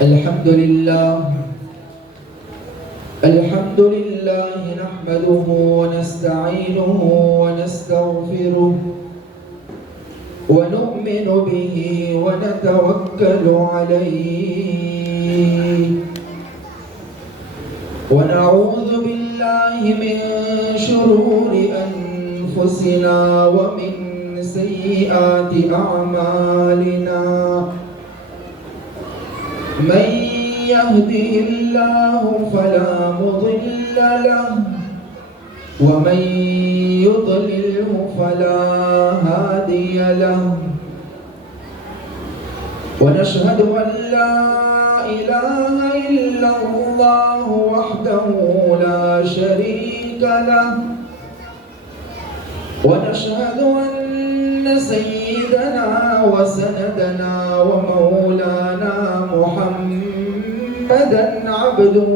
الحمد لله نحمده ونستعينه ونستغفره ونؤمن به ونتوكل عليه ونعوذ بالله من شرور أنفسنا ومن سيئات أعمالنا من يهده الله فلا مضل له ومن يضلله فلا هادي له ونشهد أن لا إله إلا الله وحده لا شريك له ونشهد أن سيدنا وسندنا ومولانا محمدا عبده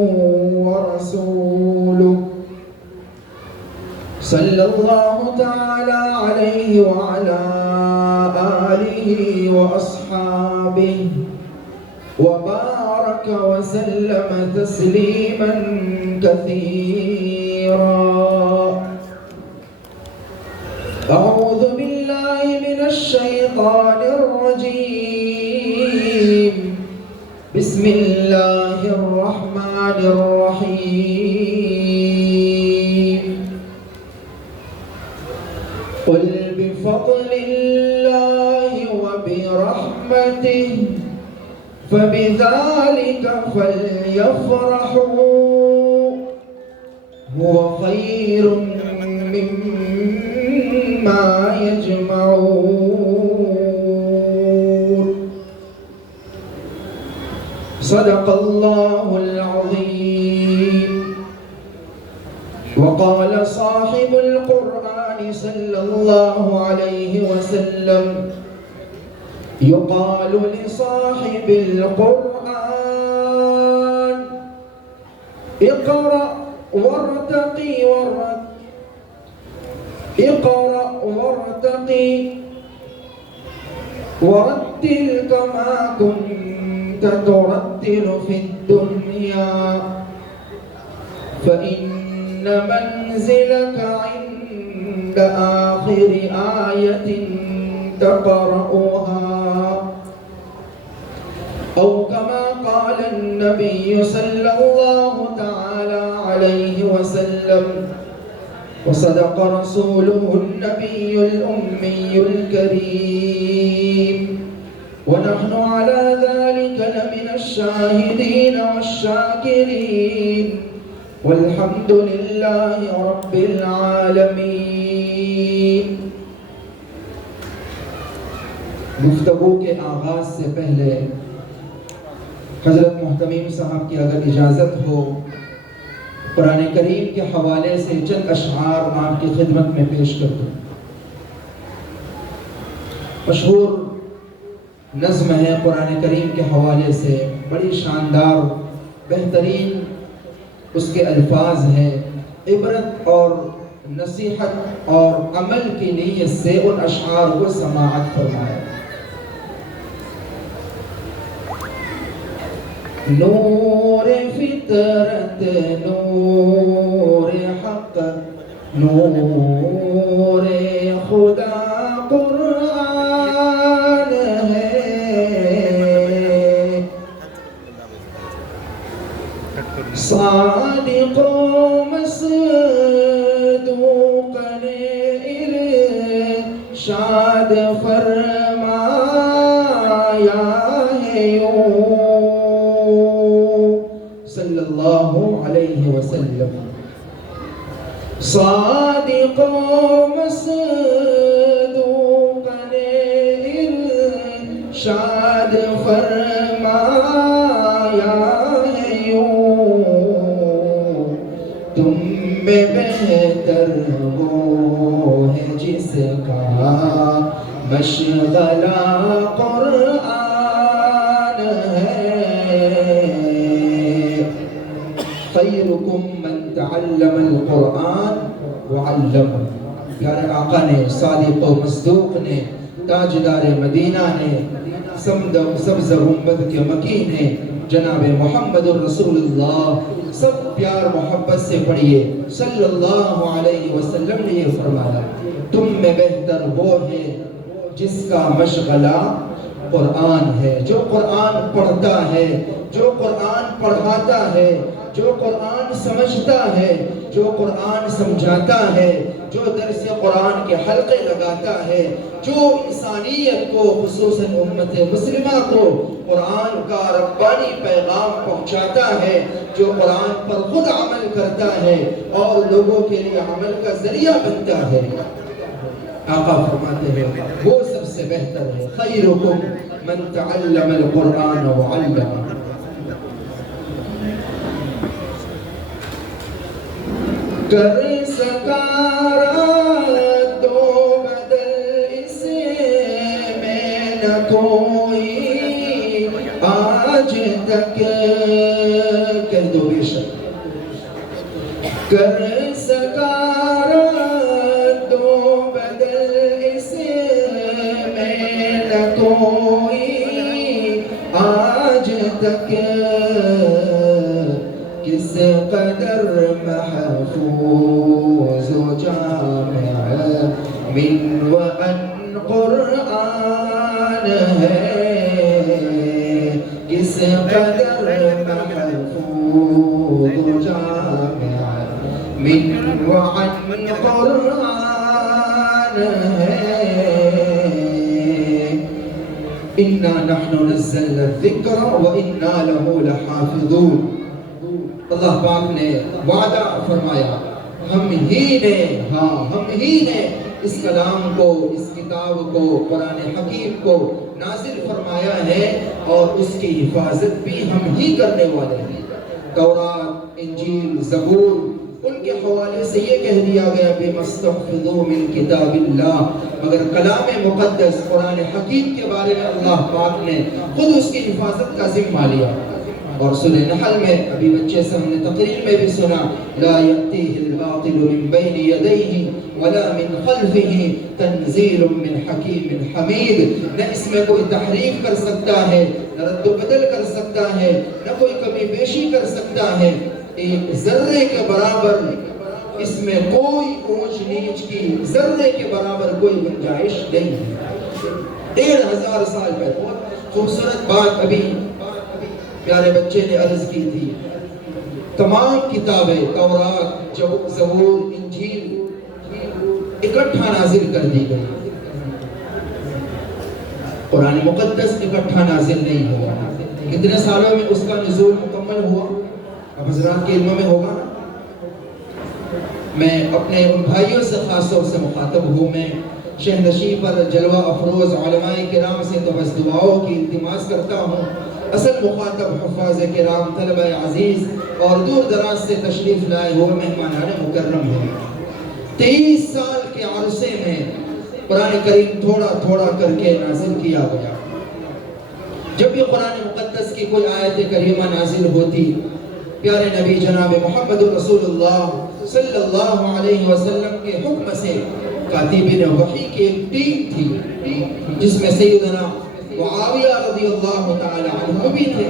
ورسوله صلى الله تعالى عليه وعلى آله وأصحابه وبارك وسلم تسليما كثيرا. أعوذ بالله من الشيطان الرجيم. بسم الله الرحمن الرحيم. قل بفضل الله وبرحمته فبذلك فليفرحوا هو خير مما يجمعون. صدق الله العظيم. وقال صاحب القرآن صلى الله عليه وسلم: يقال لصاحب القرآن اقرأ وارتقي اقرأ وارتقي ورتل كما كنت ترتل في الدنيا فإن منزلك عند آخر آية تقرأها أو كما قال النبي صلى الله تعالى عليه وسلم. وصدق رسوله النبي الأمي الكريم ونحن على ذلك لمن الشاهدين والشاكرين والحمد لله رب العالمين. گفتگو کے آغاز سے پہلے حضرت محتمیم صاحب کی اگر اجازت ہو قرآن کریم کے حوالے سے چند اشعار آپ کی خدمت میں پیش کر دوں. مشہور نظم ہے قرآن کریم کے حوالے سے، بڑی شاندار بہترین اس کے الفاظ ہیں. عبرت اور نصیحت اور عمل کی نیت سے ان اشعار کو سماعت فرمایا. نور فطرت نور حق نور خدا قرآن ہے. صادق و مصدوق نے ارشاد فرمایا ہے یوں صلی اللہ علیہ وسلم. صادق و مصدوق نے ارشاد فرمایا ہے یوں تم میں بہتر وہ ہے جس کا مشغلہ قرآن ہے. خیرکم من تعلم القرآن وعلمه. پیارے آقا نے، صادق و مصدوق نے، تاجدار مدینہ نے، سبز گنبد کے مکین ہیں جناب محمد الرسول اللہ. سب پیار محبت سے پڑھیے. صلی اللہ علیہ وسلم نے یہ فرمایا تم میں بہتر وہ ہے جس کا مشغلہ قرآن ہے. جو قرآن پڑھتا ہے، جو قرآن پڑھاتا ہے، جو قرآن سمجھتا ہے، جو قرآن سمجھاتا ہے، جو درس قرآن کے حلقے لگاتا ہے، جو انسانیت کو خصوصاً امت مسلمہ کو قرآن کا ربانی پیغام پہنچاتا ہے، جو قرآن پر خود عمل کرتا ہے اور لوگوں کے لیے عمل کا ذریعہ بنتا ہے. آقا فرماتے ہیں وہ سب سے بہتر ہے. خیرکم من تعلم القرآن وعلمہ. کر سکارا تو بدل اسے میں نہ کوئی آج تک. کہہ دو بے شک. کر سکارا تو بدل اسے میں نہ کوئی آج تک. کس قدر محفوظ و جامع من و ان قرآن ہے. کس قدر محفوظ و جامع من و ان قرآن ہے. انا نحن نزلنا الذکر و انا له لحافظون. اللہ پاک نے وعدہ فرمایا ہم ہی نے اس کلام کو، اس کتاب کو، قرآن حکیم کو نازل فرمایا ہے اور اس کی حفاظت بھی ہم ہی کرنے والے ہیں. تورات، انجیل، زبور ان کے حوالے سے یہ کہہ دیا گیا بِمَسْتَحْفِظُوا مِنْ کِتَابِ اللَّهِ، مگر کلام مقدس قرآن حکیم کے بارے میں اللہ پاک نے خود اس کی حفاظت کا ذمہ لیا. اور سورہ نحل میں ابھی بچے سے ہم نے تقریر میں بھی سنا لا يأتيه الباطل من بين يديه ولا من خلفه تنزيل من حكيم حميد. نہ اس میں کوئی تحریف کر سکتا ہے، نہ رد و بدل کر سکتا ہے، نہ کوئی کمی بیشی کر سکتا ہے. ایک ذرے کے برابر اس میں کوئی اونچ نیچ کی ذرے کے برابر کوئی گنجائش نہیں ہے. 1500 سال پہلے. بہت خوبصورت بات ابھی پیارے بچے نے عرض کی تھی. تمام کتابیں تورات، زبور، انجیل اکٹھا نازل کر دی گئی. قرآن مقدس اکٹھا نازل نہیں ہوا. کتنے سالوں میں اس کا نزول مکمل ہوا؟ اب حضرات کے علم میں ہوگا نا. میں اپنے ان بھائیوں سے خاص طور سے مخاطب ہوں. میں شہنشی پر جلوہ افروز علماء کرام سے تو بس دعاؤں کی التماس کرتا ہوں. اصل مخاطب حفاظ کرام، طلبہ عزیز اور دور دراز سے تشریف لائے ہوئے مہمانان مکرم ہیں. 23 سال کے عرصے میں قرآن کریم تھوڑا تھوڑا کر کے نازل کیا گیا. جب بھی قرآن مقدس کی کوئی آیت کریمہ نازل ہوتی، پیارے نبی جناب محمد رسول اللہ صلی اللہ علیہ وسلم کے حکم سے کاتبین وحی کی ایک ٹیم تھی جس میں سیدنا معاویہ رضی اللہ تعالی عنہ بھی تھے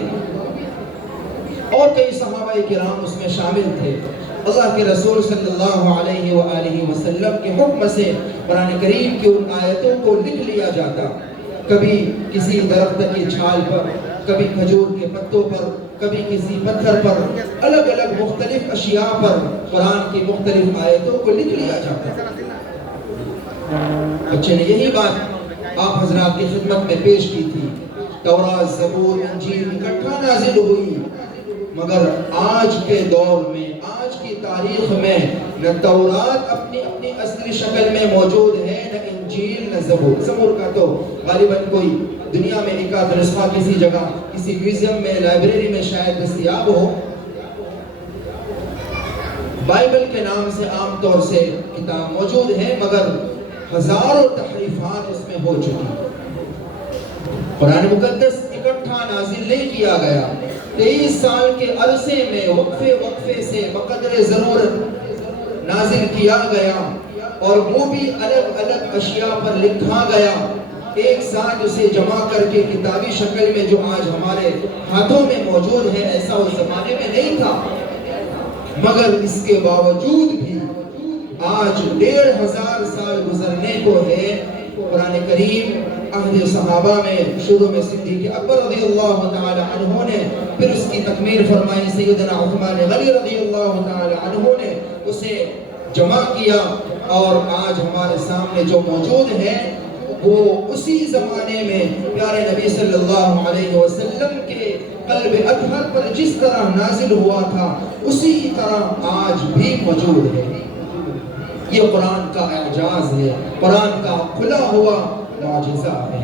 اور کئی صحابہ کرام اس میں شامل تھے. اللہ کے رسول صلی اللہ علیہ وآلہ وسلم کے حکم سے قرآن کریم کی ان آیتوں کو لکھ لیا جاتا. کبھی کسی درخت کی چھال پر، کبھی کھجور کے پتوں پر، کبھی کسی پتھر پر، الگ الگ مختلف اشیاء پر قرآن کی مختلف آیتوں کو لکھ لیا جاتا. بچے نے یہی بات آپ حضرات کی خدمت میں پیش کی تھی. تورات، زبور، انجیل اکٹھا نازل ہوئی، مگر آج کے دور میں، آج کی تاریخ میں نہ تورات اپنی اصلی شکل میں موجود ہے، نہ انجیل، نہ زبور. زبور کا تو غالباً کوئی دنیا میں ایک آدھ نسخہ کسی جگہ، کسی میوزیم میں، لائبریری میں شاید دستیاب ہو. بائبل کے نام سے عام طور سے کتاب موجود ہے، مگر ہزاروں تحریفات اس میں ہو چکی. قرآن مقدس اکٹھا نازل نہیں کیا گیا. 23 سال کے عرصے میں وقفے سے بقدر ضرورت نازل کیا گیا اور وہ بھی الگ الگ اشیاء پر لکھا گیا. ایک ساتھ اسے جمع کر کے کتابی شکل میں جو آج ہمارے ہاتھوں میں موجود ہے، ایسا اس زمانے میں نہیں تھا، مگر اس کے باوجود بھی آج 1500 سال گزرنے کو ہے، قرآن کریم عہد صحابہ میں شروع میں صدیق اکبر رضی اللہ تعالی عنہ نے، پھر اس کی تکمیل فرمائی سیدنا عثمان غنی رضی اللہ تعالی عنہ نے اسے جمع کیا، اور آج ہمارے سامنے جو موجود ہے وہ اسی زمانے میں پیارے نبی صلی اللہ علیہ وسلم کے قلب اطہر پر جس طرح نازل ہوا تھا اسی طرح آج بھی موجود ہے۔ یہ قرآن کا اعجاز ہے، قرآن کا کھلا ہوا معجزہ ہے۔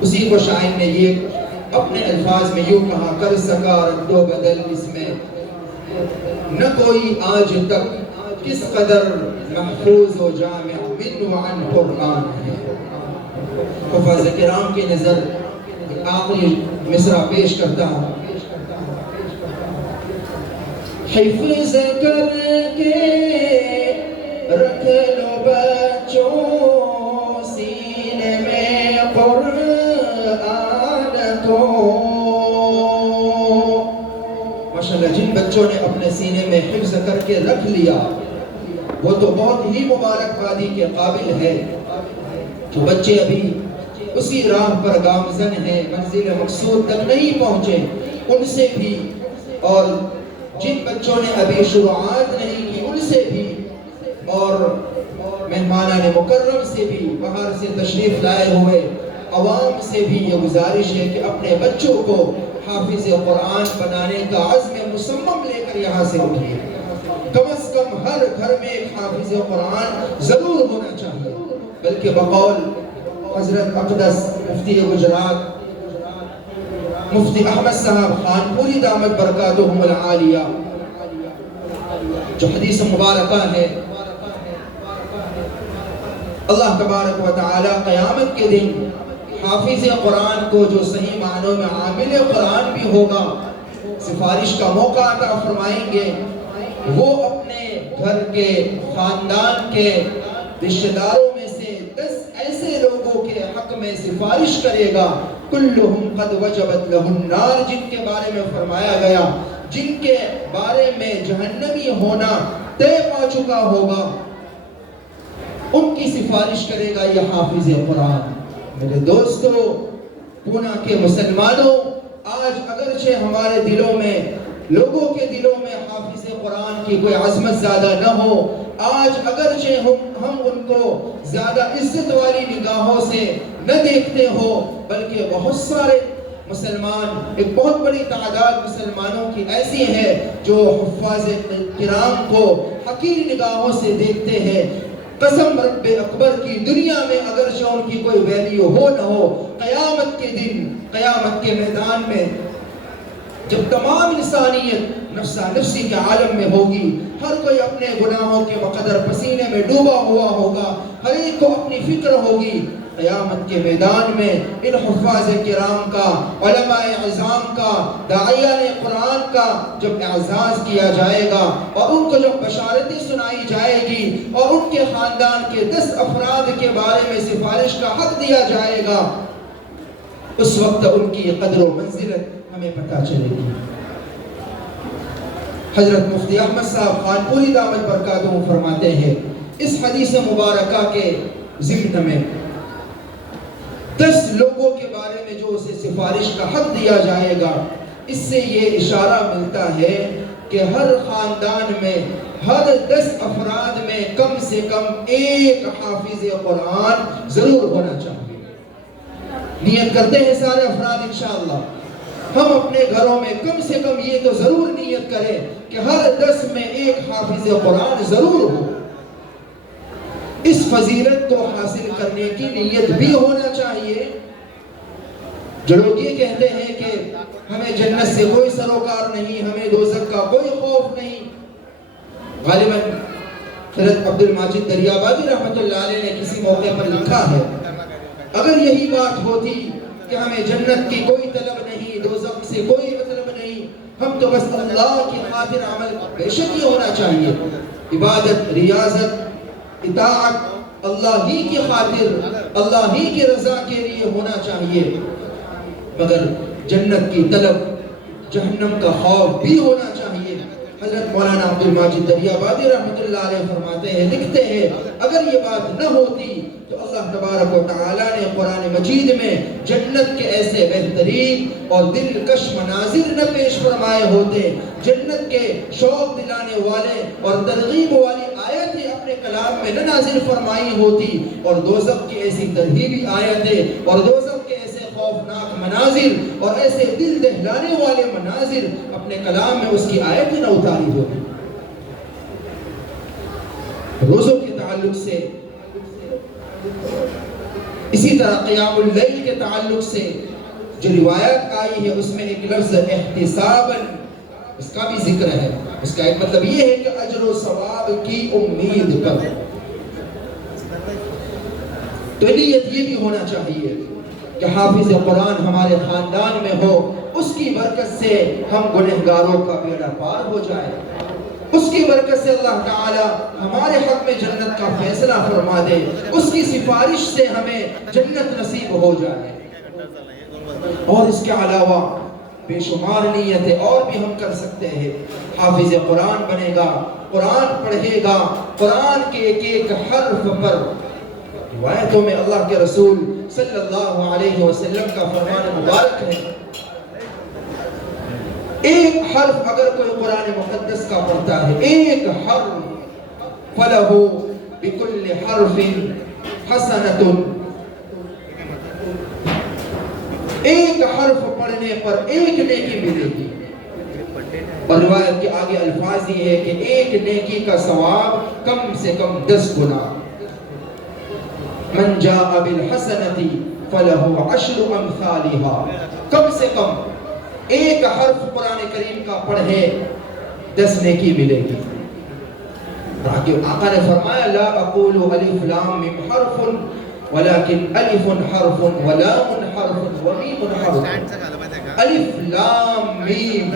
اسی کو شاعر نے یہ اپنے الفاظ میں یوں کہا، کر سکا رد و بدل اس میں نہ کوئی آج تک، کس قدر محفوظ و جامع من وعن قرآن ہے۔ حفاظ کرام کی نظر آخری مصرع پیش کرتا ہوں۔ حفظ کر کے رکھ لو بچوں سینے میں قرآن کو، ماشاءاللہ جن بچوں نے اپنے سینے میں حفظ کر کے رکھ لیا وہ تو بہت ہی مبارکبادی کے قابل ہے۔ جو بچے ابھی اسی راہ پر گامزن ہیں، منزل مقصود تک نہیں پہنچے، ان سے بھی، اور جن بچوں نے ابھی شروعات نہیں کی ان سے بھی، اور مہمانان مکرم سے بھی، باہر سے تشریف لائے ہوئے عوام سے بھی یہ گزارش ہے کہ اپنے بچوں کو حافظ قرآن بنانے کا عزم مصمم لے کر یہاں سے اٹھیے۔ کم از کم ہر گھر میں ایک حافظ قرآن ضرور ہونا چاہیے، بلکہ بقول حضرت اقدس مفتی گجرات مفتی احمد صاحب خان پوری دامت برکاتہم العالیہ، جو حدیث مبارکہ ہے، اللہ تبارک و تعالی قیامت کے دن حافظ قرآن کو جو صحیح معنوں میں عامل قرآن بھی ہوگا سفارش کا موقع عطا فرمائیں گے۔ وہ اپنے گھر کے، خاندان کے رشتہ داروں میں سے 10 ایسے لوگوں کے حق میں سفارش کرے گا، کلہم قد وجبت لہ النار، جن کے بارے میں فرمایا گیا، جن کے بارے میں جہنمی ہونا طے پا چکا ہوگا، ان کی سفارش کرے گا یہ حافظ قرآن۔ میرے دوستو، پونا کے مسلمانوں، آج اگرچہ ہمارے دلوں میں، لوگوں کے دلوں میں حافظ قرآن کی کوئی عظمت زیادہ نہ ہو، آج اگرچہ ہم ان کو زیادہ عزت والی نگاہوں سے نہ دیکھتے ہو، بلکہ بہت سارے مسلمان، ایک بہت بڑی تعداد مسلمانوں کی ایسی ہے جو حفاظ کرام کو حقیر نگاہوں سے دیکھتے ہیں۔ قسم رب اکبر کی، دنیا میں اگرچہ ان کی کوئی ویلیو ہو نہ ہو، قیامت کے دن، قیامت کے میدان میں جب تمام انسانیت نفسا نفسی کے عالم میں ہوگی، ہر کوئی اپنے گناہوں کے بقدر پسینے میں ڈوبا ہوا ہوگا، ہر ایک کو اپنی فکر ہوگی، قیامت کے میدان میں ان حفاظ کرام کا، علماء عظام کا، داعیان قرآن کا جب اعزاز کیا جائے گا اور ان کو جب بشارتیں سنائی جائے گی اور ان کے خاندان کے 10 افراد کے بارے میں سفارش کا حق دیا جائے گا، اس وقت ان کی قدر و منزلت ہمیں پتہ چلے گی۔ حضرت مفتی احمد صاحب خان پوری دامت برکاتہم فرماتے ہیں، اس حدیث مبارکہ کے ضمن میں 10 لوگوں کے بارے میں جو اسے سفارش کا حق دیا جائے گا، اس سے یہ اشارہ ملتا ہے کہ ہر خاندان میں، ہر 10 افراد میں کم سے کم ایک حافظ قرآن ضرور ہونا چاہیے۔ نیت کرتے ہیں سارے افراد انشاءاللہ، ہم اپنے گھروں میں کم سے کم یہ تو ضرور نیت کریں کہ ہر 10 میں ایک حافظ قرآن ضرور ہو۔ اس فضیلت کو حاصل کرنے کی نیت بھی ہونا چاہیے۔ جو لوگ یہ کہتے ہیں کہ ہمیں جنت سے کوئی سروکار نہیں، ہمیں دوزخ کا کوئی خوف نہیں، غالباً حضرت عبد الماجد دریابادی رحمۃ اللہ علیہ نے کسی موقع پر لکھا ہے، اگر یہی بات ہوتی کہ ہمیں جنت کی کوئی طلب نہیں، دوزخ سے کوئی مطلب نہیں، ہم تو بس اللہ کی خاطر عمل، بے شک یہ ہونا چاہیے، عبادت، ریاضت، اطاعت، اللہ ہی کی خاطر، اللہ ہی کی رضا کے لیے ہونا چاہیے، مگر جنت کی طلب، جہنم کا خوف بھی ہونا چاہیے۔ حضرت مولانا عبد الماجد دریابادی رحمۃ اللہ علیہ فرماتے ہیں، لکھتے ہیں، اگر یہ بات نہ ہوتی تو اللہ تبارک و تعالیٰ نے قرآن مجید میں جنت کے ایسے بہترین اور دلکش مناظر نہ پیش فرمائے ہوتے، جنت کے شوق دلانے والے اور ترغیب والی آیتیں اپنے کلام میں نہ نازل فرمائی ہوتی، اور دوزخ کی ایسی ترغیبی آیتیں اور دوزخ کے ایسے خوفناک مناظر اور ایسے دل دہلانے والے مناظر اپنے کلام میں اس کی آیتیں نہ اتاری ہوتی۔ روزوں کے تعلق سے، اسی طرح قیام اللیل کے تعلق سے جو روایت آئی ہے، اس میں ایک لفظ احتساباً، اس کا بھی ذکر ہے۔ اس کا ایک مطلب یہ ہے کہ اجر و ثواب کی امید پر، تو نیت یہ بھی ہونا چاہیے کہ حافظ قرآن ہمارے خاندان میں ہو، اس کی برکت سے ہم گنہگاروں کا بیڑا پار ہو جائے، اس کی برکت سے اللہ تعالی ہمارے حق میں جنت کا فیصلہ فرما دے، اس کی سفارش سے ہمیں جنت نصیب ہو جائے۔ اور اس کے علاوہ بے شمار نیتیں اور بھی ہم کر سکتے ہیں۔ حافظ قرآن بنے گا، قرآن پڑھے گا، قرآن کے ایک ایک حرف پر، روایتوں میں اللہ کے رسول صلی اللہ علیہ وسلم کا فرمان مبارک ہے، ایک حرف اگر کوئی قرآن مقدس کا پڑھتا ہے، ایک حرف، فَلَهُ بِكُلِّ حَرْفٍ حَسَنَةٌ، ایک حرف پڑھنے پر ایک نیکی ملے گی۔ اور روایت کے آگے الفاظ یہ ہے کہ ایک نیکی کا ثواب کم سے کم 10 گنا۔ من جاء بالحسنة فله 10 امثالها، کم سے کم ایک حرف قرآن کریم کا پڑھے 10 نیکی ملے گی۔ آقا نے فرمایا، لا اقول الف لام میم حرف ولكن الف حرف ولام حرف ومیم حرف۔ الف لام میم،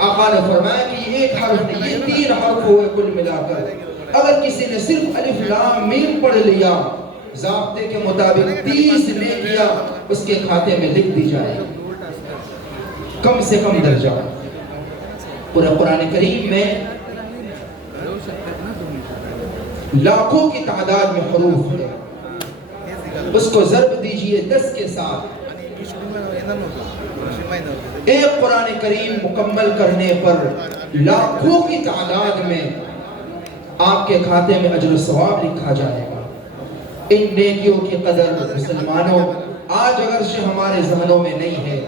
آقا نے فرمایا کہ یہ ایک حرف نہیں، یہ 3 حرف ہوئے کل ملا کر۔ اگر کسی نے صرف الف لام میم پڑھ لیا، ضابطے کے مطابق 30 نیکیاں اس کے کھاتے میں لکھ دی جائے، کم سے کم درجہ۔ پورے قرآن کریم میں لاکھوں کی تعداد میں حروف ہے، اس کو ضرب دیجئے 10 کے ساتھ، ایک قرآن کریم مکمل کرنے پر لاکھوں کی تعداد میں آپ کے کھاتے میں اجر و ثواب لکھا جائے گا۔ ان نیکیوں کی قدر مسلمانوں آج اگرچہ ہمارے ذہنوں میں نہیں ہے،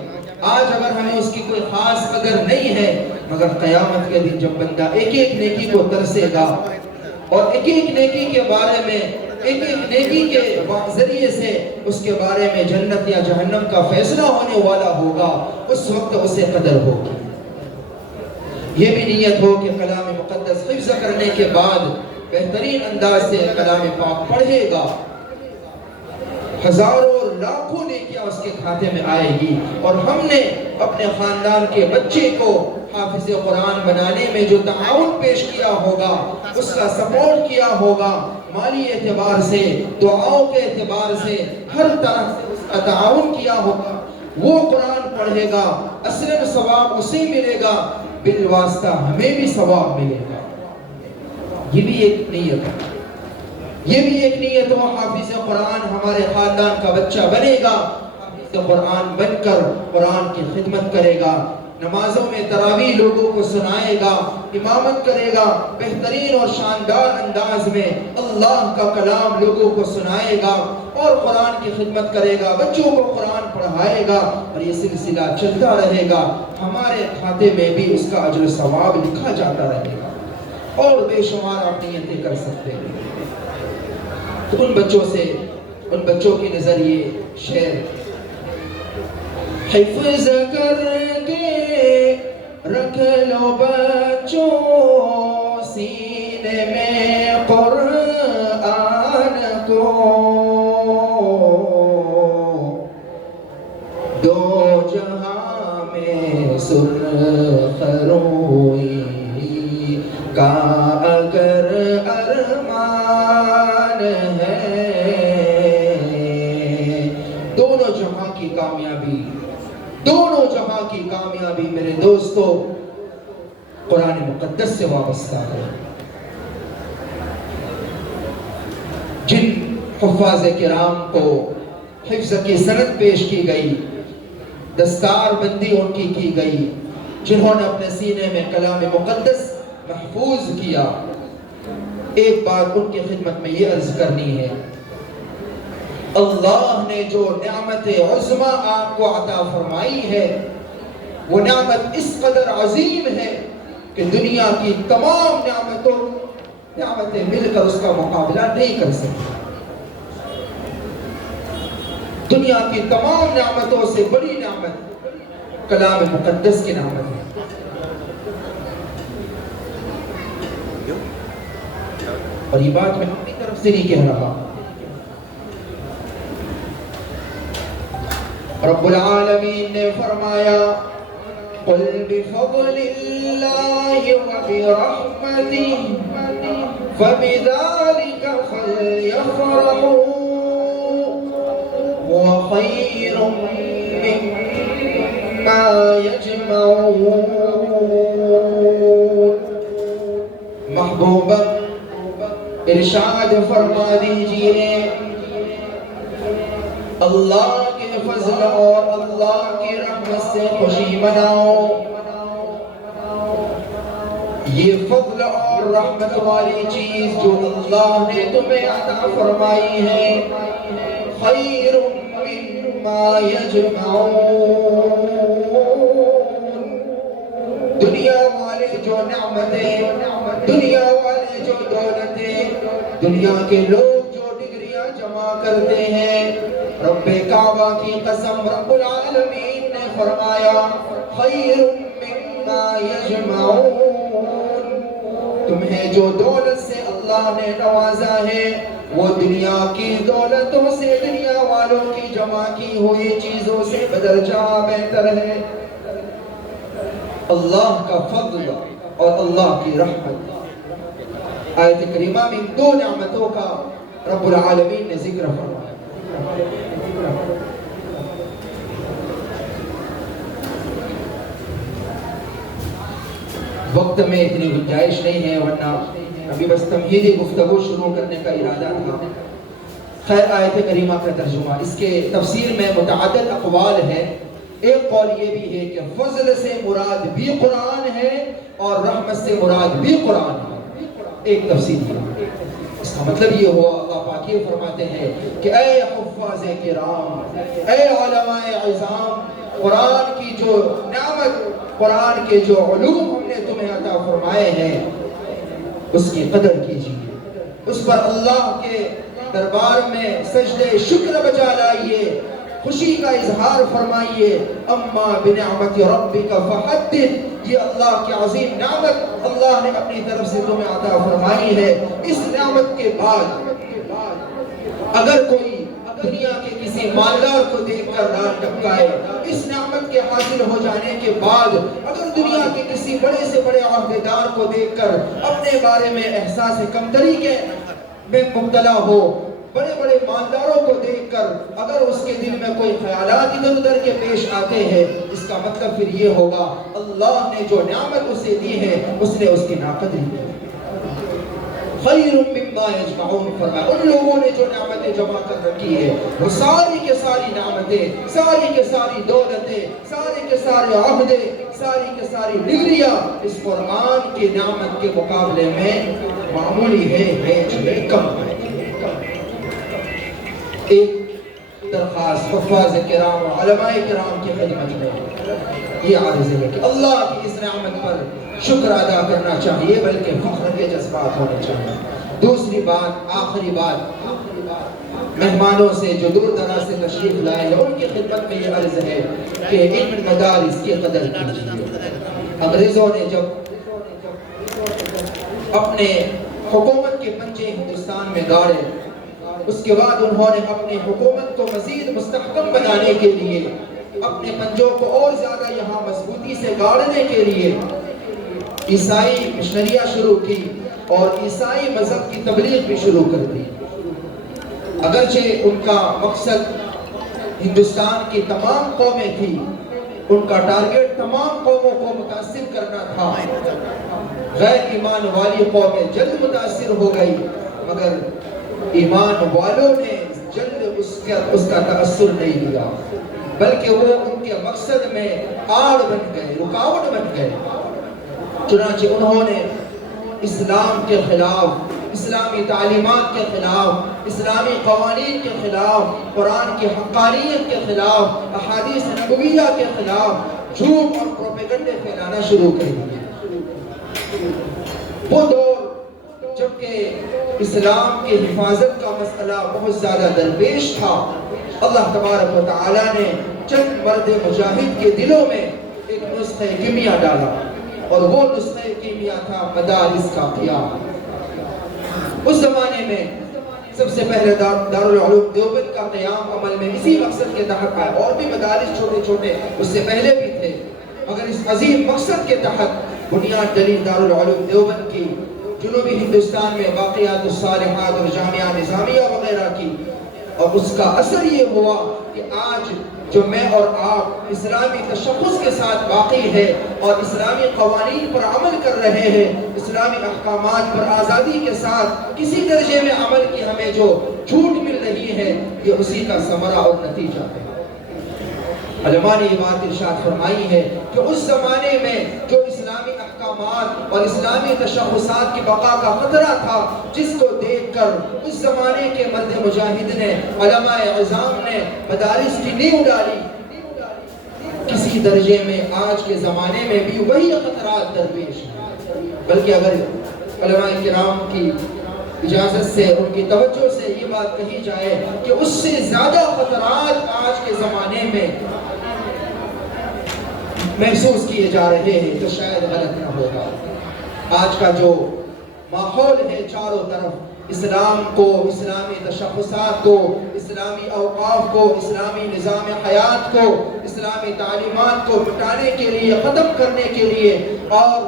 آج اگر ہمیں اس کی کوئی خاص قدر نہیں ہے، مگر قیامت کے دن جب بندہ ایک ایک نیکی کو ترسے گا اور ایک ایک نیکی کے بارے میں، ایک ایک نیکی کے ذریعے سے اس کے بارے میں جنت یا جہنم کا فیصلہ ہونے والا ہوگا، اس وقت اسے قدر ہوگی۔ یہ بھی نیت ہو کہ کلام مقدس حفظ کرنے کے بعد بہترین انداز سے کلام پاک پڑھے گا، ہزاروں لاکھوں نیکیاں اس کے کھاتے میں آئے گی، اور ہم نے اپنے خاندان کے بچے کو حافظ قرآن بنانے میں جو تعاون پیش کیا ہوگا، اس کا سپورٹ کیا ہوگا، مالی اعتبار سے، دعاؤں کے اعتبار سے، ہر طرح سے اس کا تعاون کیا ہوگا، وہ قرآن پڑھے گا، اصلاً ثواب اسے ملے گا، بالواسطہ ہمیں بھی ثواب ملے گا۔ یہ بھی ایک نیت ہے، یہ بھی ایک نیت ہو، حافظ قرآن ہمارے خاندان کا بچہ بنے گا، حافظ قرآن بن کر قرآن کی خدمت کرے گا، نمازوں میں تراویح لوگوں کو سنائے گا، امامت کرے گا، بہترین اور شاندار انداز میں اللہ کا کلام لوگوں کو سنائے گا اور قرآن کی خدمت کرے گا، بچوں کو قرآن پڑھائے گا، اور یہ سلسلہ چلتا رہے گا، ہمارے کھاتے میں بھی اس کا اجر و ثواب لکھا جاتا رہے گا، اور بے شمار آپ نیتیں کر سکتے ہیں۔ تو ان بچوں سے، ان بچوں کی نظر یہ شعر، حفظ کر کے رکھ لو بچوں سینے میں قرآن کو، دو جہاں میں سرخ روئی کا اگر ارمان ہے، علماء کی کامیابی میرے دوستو قرآن مقدس سے وابستہ ہے۔ جن حفاظ کرام کو حفظ کی سند پیش کی گئی، دستار بندی ان کی گئی، جنہوں نے اپنے سینے میں کلام مقدس محفوظ کیا، ایک بات ان کی خدمت میں یہ عرض کرنی ہے، اللہ نے جو نعمت عظمیٰ آپ کو عطا فرمائی ہے وہ نعمت اس قدر عظیم ہے کہ دنیا کی تمام نعمتیں مل کر اس کا مقابلہ نہیں کر سکتی۔ دنیا کی تمام نعمتوں سے بڑی نعمت کلام مقدس کی نعمت ہے۔ اور یہ بات میں اپنی طرف سے نہیں کہہ رہا، رب العالمین نے فرمایا قل بفضل اللہ وبرحمتہ فبذلک فلیفرحوا هو خیر مما یجمعون۔ محبوبہ ارشاد فرما دیجئے اللہ کے فضل اور اللہ کی رحمت سے خوشی مناؤ۔ یہ فضل اور رحمت والی چیز جو اللہ نے تمہیں عطا فرمائی ہے خیر مما یجمعون، دنیا والے جو نعمتیں، دنیا والے جو دولتیں، دنیا کے لوگ جو ڈگریاں جمع کرتے ہیں، رب کعبہ کی قسم رب العالمین نے فرمایا خیر مما یجمعون، تمہیں جو دولت سے اللہ نے نوازا ہے وہ دنیا کی دولتوں سے، دنیا والوں کی جمع کی ہوئی چیزوں سے بدل جا بہتر ہے۔ اللہ کا فضل اور اللہ کی رحمت، آیت کریمہ میں دو نعمتوں کا رب العالمین نے ذکر فرمایا۔ وقت میں اتنی گنجائش نہیں ہے ورنہ ابھی بس تمہیدی گفتگو شروع کرنے کا ارادہ تھا۔ خیر آیت کریمہ کا ترجمہ، اس کے تفسیر میں متعدد اقوال ہے۔ ایک قول یہ بھی ہے کہ فضل سے مراد بھی قرآن ہے اور رحمت سے مراد بھی قرآن ہے، ایک تفسیر ہے۔ اس کا مطلب یہ ہوا، اللہ پاک یہ فرماتے ہیں کہ اے حفاظ کرام، اے علماء عظام، قرآن کی جو نعمت، قرآن کے جو علوم ہم نے تمہیں عطا فرمائے ہیں اس کی قدر کیجیے، اس پر اللہ کے دربار میں سجدے شکر بجا لائیے، خوشی کا اظہار فرمائیے۔ اما بنعمت ربک فحدث، یہ اللہ کی عظیم نعمت اللہ نے اپنی طرف سے تمہیں عطا فرمائی ہے۔ اس نعمت کے بعد اگر کوئی دنیا کے کسی مالدار کو دیکھ کر ران ٹپکائے، اس نعمت کے حاصل ہو جانے کے بعد اگر دنیا کے کسی بڑے سے بڑے عہدیدار کو دیکھ کر اپنے بارے میں احساس کمتری کے میں مبتلا ہو، بڑے بڑے مالداروں کو دیکھ کر اگر اس کے دل میں کوئی خیالات ادھر ادھر کے پیش آتے ہیں، اس کا مطلب پھر یہ ہوگا اللہ نے جو نعمت اسے دی ہے اس نے اس کی ناقدری کی۔ خیر مما یجمعون فرمایا، ان لوگوں نے جو نعمتیں جمع کر رکھی ہے وہ ساری کے ساری نعمتیں، ساری کے ساری دولتیں، سارے کے سارے عہدے، ساری کے ساری ڈگریاں اس قرآن کی نعمت کے مقابلے میں معمولی ہے، کم ہے۔ ایک درخواست حفاظ کرام اور علماء کرام کی خدمت میں یہ عرض ہے کہ اللہ کی اس نعمت پر شکر ادا کرنا چاہیے، بلکہ فخر کے جذبات ہونے چاہیے۔ دوسری بات، آخری بات، مہمانوں سے جو دور دراز سے تشریف لائے ہیں ان کی خدمت میں یہ عرض ہے کہ ان مدارس کی قدر کیجیے۔ انگریزوں نے جب اپنے حکومت کے پنجے ہندوستان میں گاڑے، اس کے بعد انہوں نے اپنی حکومت کو مزید مستحکم بنانے کے لیے، اپنے پنجوں کو اور زیادہ یہاں مضبوطی سے گاڑنے کے لیے عیسائی مشنریاں شروع کی اور عیسائی مذہب کی تبلیغ بھی شروع کر دی۔ اگرچہ ان کا مقصد ہندوستان کی تمام قومیں تھی، ان کا ٹارگٹ تمام قوموں کو متاثر کرنا تھا۔ غیر ایمان والی قومیں جلد متاثر ہو گئی، مگر ایمان والوں نے جلد اس کا تأثر نہیں لیا، بلکہ وہ ان کے مقصد میں آڑ بن گئے، رکاوٹ بن گئے۔ چنانچہ انہوں نے اسلام کے خلاف، اسلامی تعلیمات کے خلاف، اسلامی قوانین کے خلاف، قرآن کی حقانیت کے خلاف، احادیث نبویہ کے خلاف جھوٹ اور پروپیگنڈے پھیلانا شروع کر دیے۔ وہ دور جبکہ اسلام کی حفاظت کا مسئلہ بہت زیادہ درپیش تھا، اللہ تبارک و تعالی نے چند مرد مجاہد کے دلوں میں ایک نسخہ کیمیا ڈالا، اور وہ نسخہ کیمیا تھا مدارس کا قیام۔ اس زمانے میں سب سے پہلے دارالعلوم دیوبند کا قیام عمل میں اسی مقصد کے تحت آیا، اور بھی مدارس چھوٹے چھوٹے اس سے پہلے بھی تھے، مگر اس عظیم مقصد کے تحت بنیاد ڈلی دارالعلوم دیوبند کی، جنوبی ہندوستان میں باقیات الصالحات اور جامعہ نظامیہ وغیرہ کی۔ اور اس کا اثر یہ ہوا کہ آج جو میں اور آپ اسلامی تشخص کے ساتھ باقی ہے اور اسلامی قوانین پر عمل کر رہے ہیں، اسلامی احکامات پر آزادی کے ساتھ کسی درجے میں عمل کی ہمیں جو چھوٹ مل رہی ہے، یہ اسی کا ثمرہ اور نتیجہ ہے۔ علماء نے یہ بات ارشاد فرمائی ہے کہ اس زمانے میں جو اسلامی احکامات اور اسلامی تشخصات کی بقا کا خطرہ تھا، جس کو دیکھ کر اس زمانے کے مرد مجاہد نے، علماء عظام نے مدارس کی نیو ڈالی، کسی درجے میں آج کے زمانے میں بھی وہی خطرات درپیش ہیں۔ بلکہ اگر علماء کرام کی اجازت سے، ان کی توجہ سے یہ بات کہی جائے کہ اس سے زیادہ خطرات آج کے زمانے میں محسوس کیے جا رہے ہیں تو شاید غلط نہ ہوگا۔ آج کا جو ماحول ہے چاروں طرف اسلام کو، اسلامی تشخصات کو، اسلامی اوقاف کو، اسلامی نظام حیات کو، اسلامی تعلیمات کو مٹانے کے لیے، ختم کرنے کے لیے، اور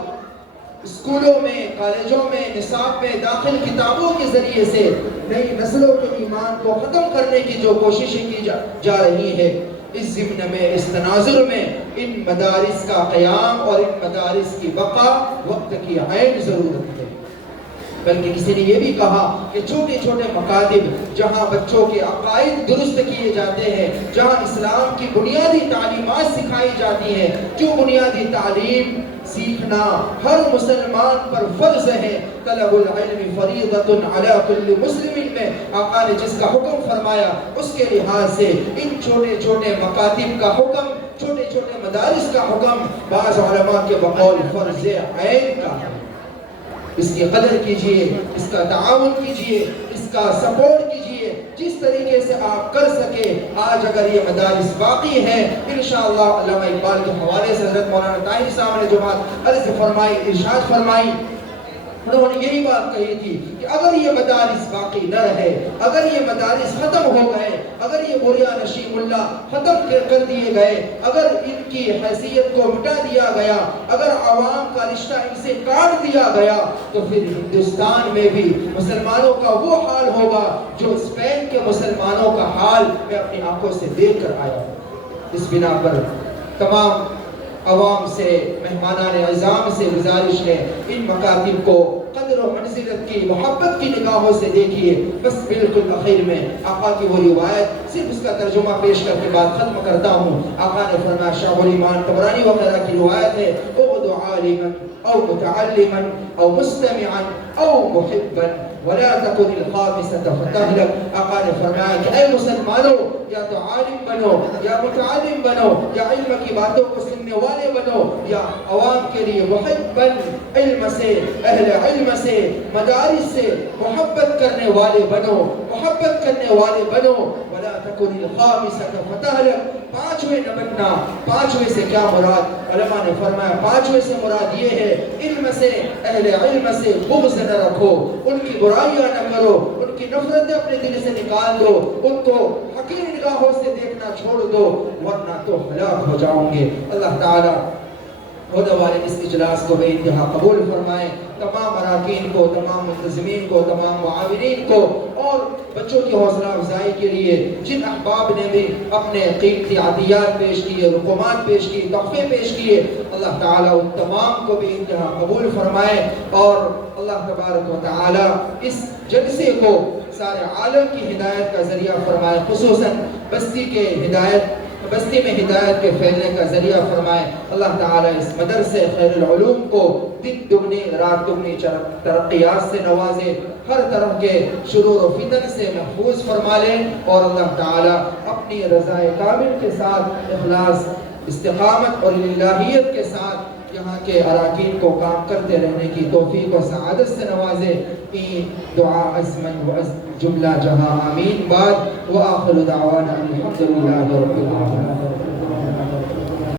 اسکولوں میں، کالجوں میں، نصاب میں داخل کتابوں کے ذریعے سے نئی نسلوں کے ایمان کو ختم کرنے کی جو کوششیں کی جا رہی ہے، اس ضمن میں، اس تناظر میں ان مدارس کا قیام اور ان مدارس کی بقا وقت کی عین ضرورت ہے۔ بلکہ کسی نے یہ بھی کہا کہ چھوٹے چھوٹے مکاتب جہاں بچوں کے عقائد درست کیے جاتے ہیں، جہاں اسلام کی بنیادی تعلیمات سکھائی جاتی ہیں، جو بنیادی تعلیم سیکھنا ہر مسلمان پر فرض ہے، طلب العلم فریضۃ علی کل مسلم میں آقا نے جس کا حکم فرمایا، اس کے لحاظ سے ان چھوٹے چھوٹے مکاتب کا حکم، چھوٹے چھوٹے مدارس کا حکم بعض علماء کے بقول فرض عین کا ہے۔ اس کی قدر کیجئے، اس کا تعاون کیجئے، اس کا سپورٹ کیجئے، جس طریقے سے آپ کر سکے۔ آج اگر یہ مدارس باقی ہیں، انشاءاللہ علامہ اقبال کے حوالے سے حضرت مولانا طاہر صاحب نے جو بات عرض فرمائی، ارشاد فرمائی، انہوں نے یہی بات کہی تھی کہ اگر یہ مدارس باقی نہ رہے، اگر یہ مدارس ختم ہو گئے، اگر یہ بوریا نشیم اللہ ختم کر دیے گئے، اگر ان کی حیثیت کو مٹا دیا گیا، اگر عوام کا رشتہ ان سے کاٹ دیا گیا، تو پھر ہندوستان میں بھی مسلمانوں کا وہ حال ہوگا جو اسپین کے مسلمانوں کا حال میں اپنی آنکھوں سے دیکھ کر آیا ہوں۔ اس بنا پر تمام عوام سے، مہمانان عظام سے گزارش ہے، ان مکاتب کو قدر و منزلت کی، محبت کی نگاہوں سے دیکھیے۔ بس بالکل آخر میں آقا کی وہ روایت صرف اس کا ترجمہ پیش کر کے بعد ختم کرتا ہوں۔ آقا نے فرمایا، شاہ الایمان طبرانی وغیرہ کی روایت ہے، اغد عالما او متعلما او مستمعا او محبا ولا تكن الخامسة فتهلك۔ آقا نے فرمایا کہ اے مسلمانوں، یا تو عالم بنو، یا متعلم بنو، یا علم کی باتوں کو سننے والے بنو، یا عوام کے لیے محبا، علم سے، اہل علم سے، مدارس سے محبت کرنے والے بنو، محبت کرنے والے بنو۔ ولا تكن الخامسة فتهلك، پانچویں نہ بننا۔ پانچویں سے کیا مراد؟ علماء نے فرمایا پانچویں سے مراد یہ ہے، علم سے، اہل علم سے بغض نہ رکھو، ان کی برائیاں نہ کرو، ان کی نفرتیں اپنے دل سے نکال دو، ان کو حقیر نگاہوں سے دیکھنا چھوڑ دو، ورنہ تو ہلاک ہو جاؤں گے۔ اللہ تعالیٰ ہونے والے اس اجلاس کو بے انتہا قبول فرمائے، تمام اراکین کو، تمام منتظمین کو، تمام معاونین کو اور بچوں کی حوصلہ افزائی کے لیے جن احباب نے بھی اپنے قیمتی عطیات پیش کیے، رقومات پیش کیے، تحفے پیش کیے، اللہ تعالیٰ ان تمام کو بھی انتہا قبول فرمائے، اور اللہ تبارک و تعالیٰ اس جلسے کو سارے عالم کی ہدایت کا ذریعہ فرمائے، خصوصاً بستی میں ہدایت کے پھیلنے کا ذریعہ فرمائے۔ اللہ تعالیٰ اس مدرسے خیر العلوم کو دن دگنی رات دگنی ترقیات سے نوازے، ہر طرح کے شرور و فتن سے محفوظ فرما لے، اور اللہ تعالیٰ اپنی رضا کامل کے ساتھ اخلاص، استقامت اور الہیت کے ساتھ یہاں کے اراکین کو کام کرتے رہنے کی توفیق و سعادت سے نوازے۔ این دعا ازمن و جملہ جہاں آمین بعد، وآخر دعوانا الحمدللہ رب العالمین۔